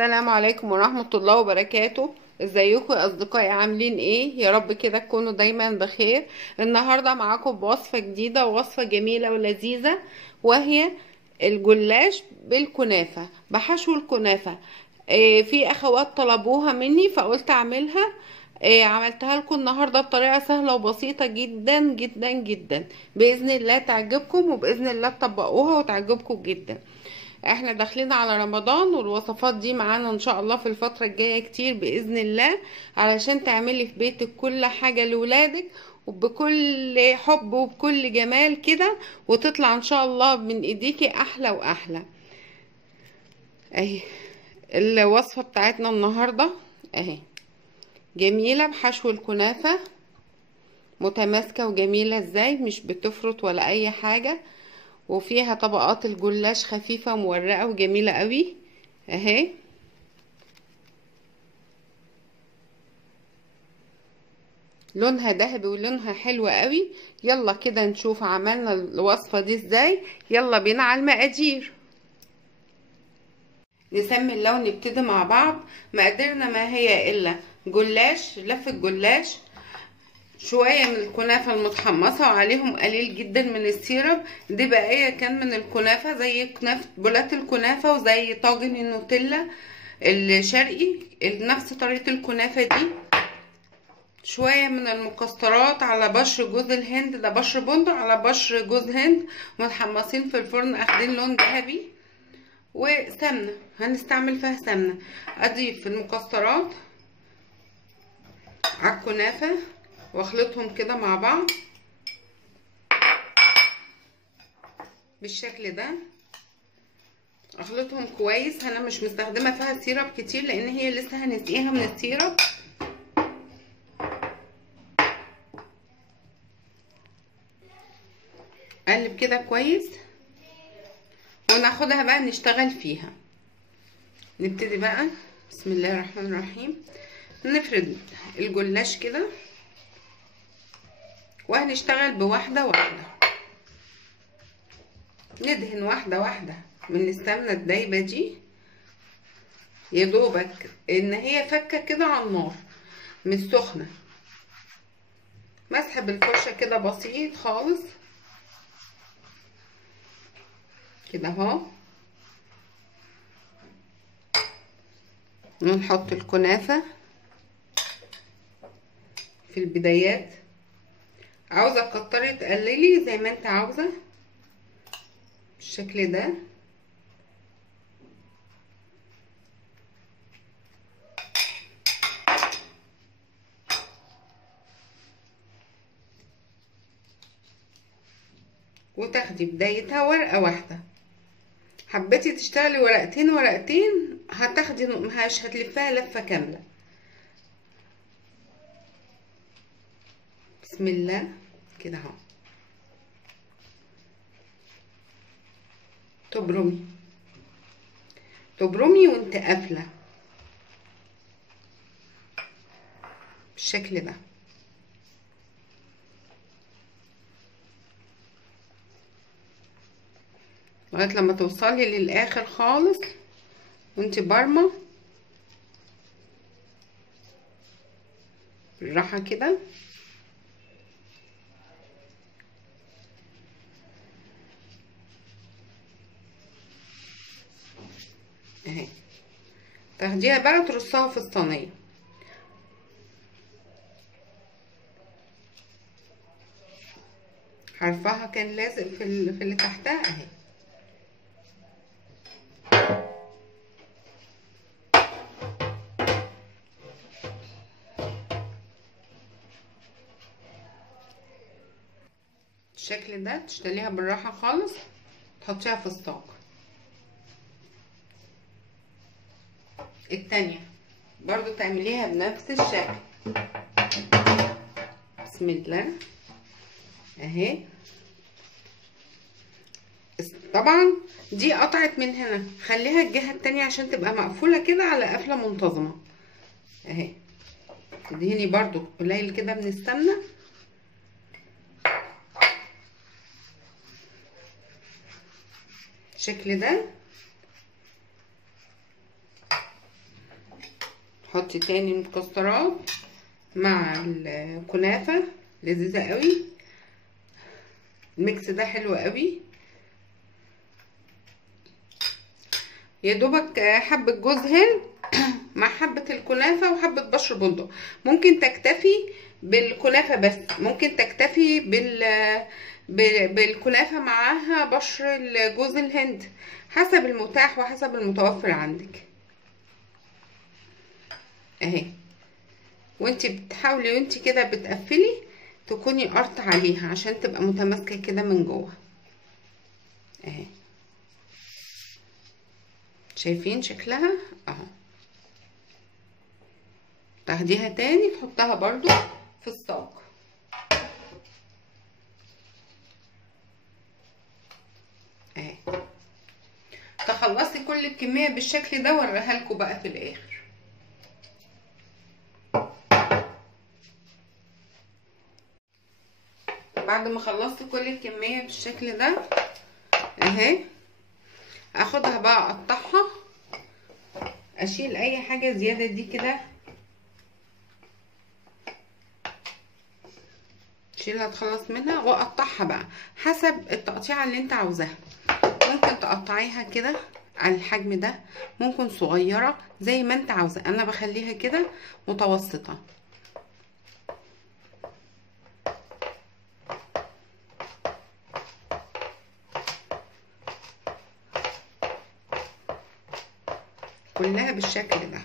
السلام عليكم ورحمة الله وبركاته. ازيكم يا اصدقائي؟ عاملين ايه؟ يا رب كده تكونوا دايما بخير. النهاردة معاكم بوصفة جديدة ووصفة جميلة ولذيذة، وهي الجلاش بالكنافة، بحشو الكنافة. في اخوات طلبوها مني فقلت اعملها. عملتها لكم النهاردة بطريقة سهلة وبسيطة جدا جدا جدا. بإذن الله تعجبكم، وبإذن الله تطبقوها وتعجبكم جدا. احنا داخلين على رمضان، والوصفات دي معانا ان شاء الله في الفترة الجاية كتير بإذن الله، علشان تعملي في بيتك كل حاجة لولادك وبكل حب وبكل جمال كده، وتطلع ان شاء الله من ايديكي احلى واحلى. اهي الوصفة بتاعتنا النهاردة اهي، جميلة بحشو الكنافة، متماسكة وجميلة ازاي، مش بتفرط ولا اي حاجة، وفيها طبقات الجلاش خفيفة مورقة وجميلة قوي اهي. لونها ذهبي ولونها حلو قوي. يلا كده نشوف عملنا الوصفة دي ازاي. يلا بينا على المقادير. نسمي الله ونبتدي مع بعض. مقاديرنا ما هي الا جلاش، لفة جلاش، شوية من الكنافة المتحمصة وعليهم قليل جدا من السيرب. دي بقية كان من الكنافة، زي كنافة بولات الكنافة وزي طاجن النوتيلا الشرقي، نفس طريقة الكنافة دي. شوية من المكسرات على بشر جوز الهند، ده بشر بندق على بشر جوز هند، متحمصين في الفرن اخدين لون ذهبي. وسمنة، هنستعمل فيها سمنة. اضيف المكسرات على الكنافة واخلطهم كده مع بعض بالشكل ده. اخلطهم كويس. انا مش مستخدمه فيها سيرب كتير لان هي لسه هنسقيها من السيرب. اقلب كده كويس وناخدها بقى نشتغل فيها. نبتدي بقى. بسم الله الرحمن الرحيم. نفرد الجلاش كده وهنشتغل بواحده واحده. ندهن واحده واحده من السمنه الدايبه دي، يا دوبك ان هي فكه كده على النار مش سخنه. مسح بالفرشه كده بسيط خالص كده اهو. نحط الكنافه في البدايات، عاوزه تكتري تقللي زي ما انت عاوزه بالشكل ده. وتاخدي بدايتها ورقه واحده. حبيتي تشتغلي ورقتين ورقتين هتاخدي، مش هتلفها لفه كامله. بسم الله كده اهو. تبرمي وانت قافله بالشكل ده. لغايه لما توصلي للاخر خالص وانت برمه بالراحه كده. اهي تاخديها بقى ترصها في الصينيه. حرفها كان لازق في اللي تحتها اهي. بالشكل ده تشتغليها بالراحه خالص، تحطيها في الصاج. التانية برضو تعمليها بنفس الشكل. بسم الله اهي. طبعا دي قطعت من هنا، خليها الجهة التانية عشان تبقى مقفولة كده على قفلة منتظمة اهي. تدهني برضو قليل كده من السمنة بالشكل ده. حطي تاني المكسرات مع الكنافه، لذيذه قوي. الميكس ده حلو قوي. يا دوبك حبه جوز هند مع حبه الكنافه وحبه بشر بندق. ممكن تكتفي بالكنافه بس، ممكن تكتفي بالكنافه معاها بشر جوز الهند، حسب المتاح وحسب المتوفر عندك اهي. وانتي بتحاولي وانتي كده بتقفلي تكوني قرط عليها عشان تبقى متماسكه كده من جوه اهي. شايفين شكلها اهو. تاخديها تاني تحطها برضو في الصاج اهي. تخلصي كل الكميه بالشكل ده واوريها لكم بقى في الاخر. بعد ما خلصت كل الكميه بالشكل ده اهي، اخدها بقى اقطعها، اشيل اي حاجه زياده دي كده، اشيلها اتخلص منها واقطعها بقى حسب التقطيعه اللي انت عاوزاها. ممكن تقطعيها كده على الحجم ده، ممكن صغيره زي ما انت عاوزه. انا بخليها كده متوسطه. كلها بالشكل ده.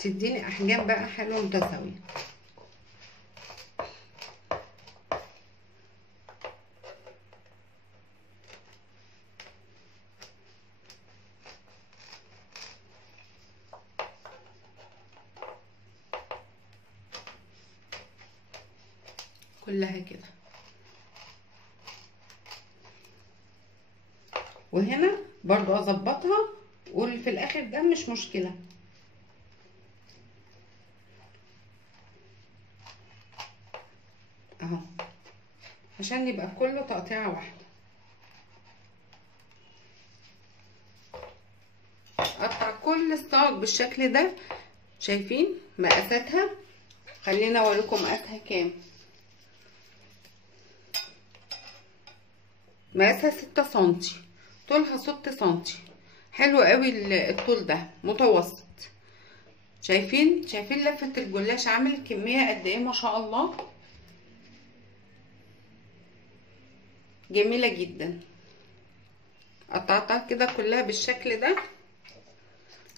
تديني احجام بقى حلوه متساويه. كلها كده. وهنا برضو اظبطها، واللي في الاخر ده مش مشكله اهو، عشان يبقى كله تقطيعه واحده. اقطع كل الصاج بالشكل ده. شايفين مقاساتها؟ خلينا اوريكم مقاسها كام. مقاسها 6 سنتي، طولها 6 سنتي. حلو قوي الطول ده متوسط. شايفين لفه الجلاش عامل كميه قد ايه؟ ما شاء الله، جميله جدا. قطعتها كده كلها بالشكل ده.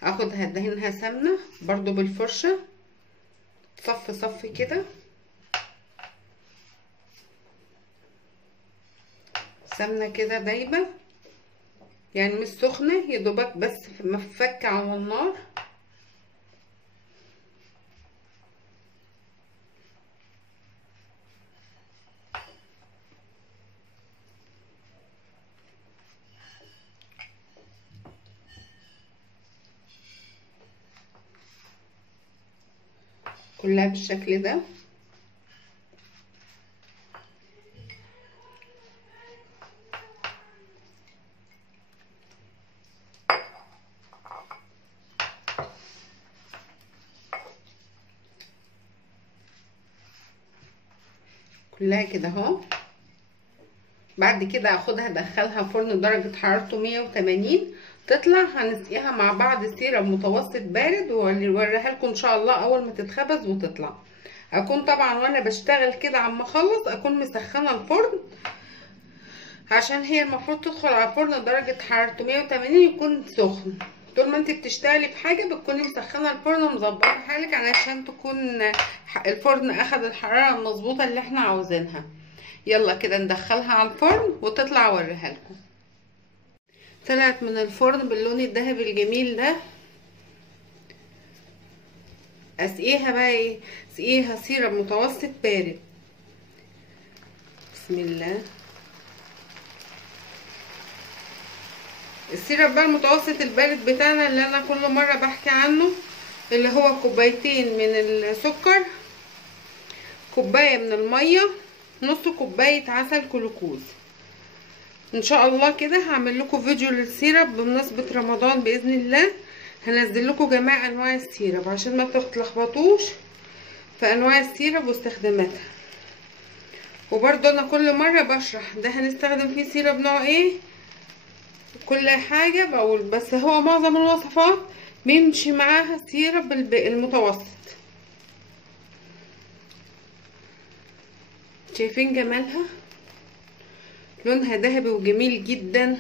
هاخدها ادهنها سمنه برضو بالفرشه، صف كده، سمنه كده دايبه يعني مش سخنه، يا دوبك بس مفكه على النار. كلها بالشكل ده. كلها كده اهو. بعد كده هاخدها ادخلها فرن درجة حرارته 180 تطلع. هنسقيها مع بعض سيرب متوسط بارد واوريها لكم ان شاء الله اول ما تتخبز وتطلع. اكون طبعا وانا بشتغل كده عم اخلص اكون مسخنه الفرن، عشان هي المفروض تدخل على الفرن درجة حرارته 180 يكون سخن. طول ما انت بتشتغلي في حاجه بتكوني مسخنه الفرن ومظبطه حالك علشان تكون الفرن اخد الحراره المظبوطه اللي احنا عاوزينها. يلا كده ندخلها على الفرن وتطلع اوريها لكم. طلعت من الفرن باللون الذهبي الجميل ده. اسقيها بقى ايه؟ اسقيها سيرب متوسط بارد. بسم الله. السيرب بقى المتوسط البارد بتاعنا اللي انا كل مره بحكي عنه، اللي هو كوبايتين من السكر، كوبايه من الميه، نص كوبايه عسل جلوكوز. ان شاء الله كده هعمل لكم فيديو للسيرب بمناسبة رمضان باذن الله. هنزل لكم جميع انواع السيرب عشان ما تتلخبطوش في انواع السيرب واستخداماتها. وبرضه انا كل مرة بشرح ده هنستخدم فيه سيرب نوع ايه، كل حاجة بقول، بس هو معظم الوصفات بيمشي معاها سيرب المتوسط. شايفين جمالها؟ لونها ذهبي وجميل جدا.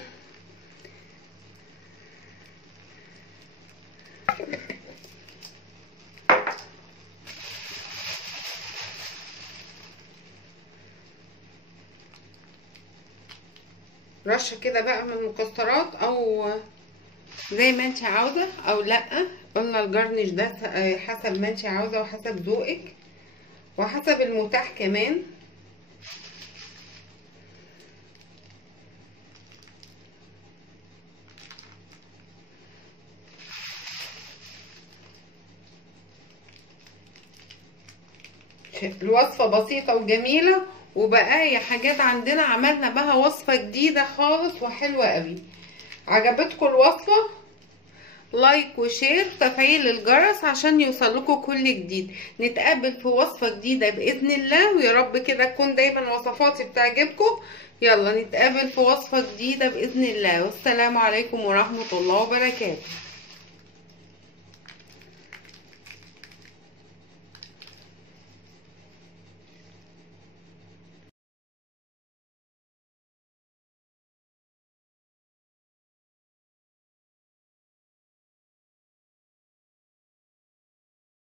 رشه كده بقى من المكسرات او زي ما انت عاوزه او لا. قلنا الجرنش ده حسب ما انت عاوزه وحسب ذوقك وحسب المتاح كمان. الوصفه بسيطه وجميله، وبقايا حاجات عندنا عملنا بها وصفه جديده خالص وحلوه قوي. عجبتكم الوصفه؟ لايك وشير وتفعيل الجرس عشان يوصلكوا كل جديد. نتقابل في وصفة جديدة بإذن الله، ويا رب كده تكون دايما وصفاتي بتعجبكم. يلا نتقابل في وصفة جديدة بإذن الله، والسلام عليكم ورحمة الله وبركاته.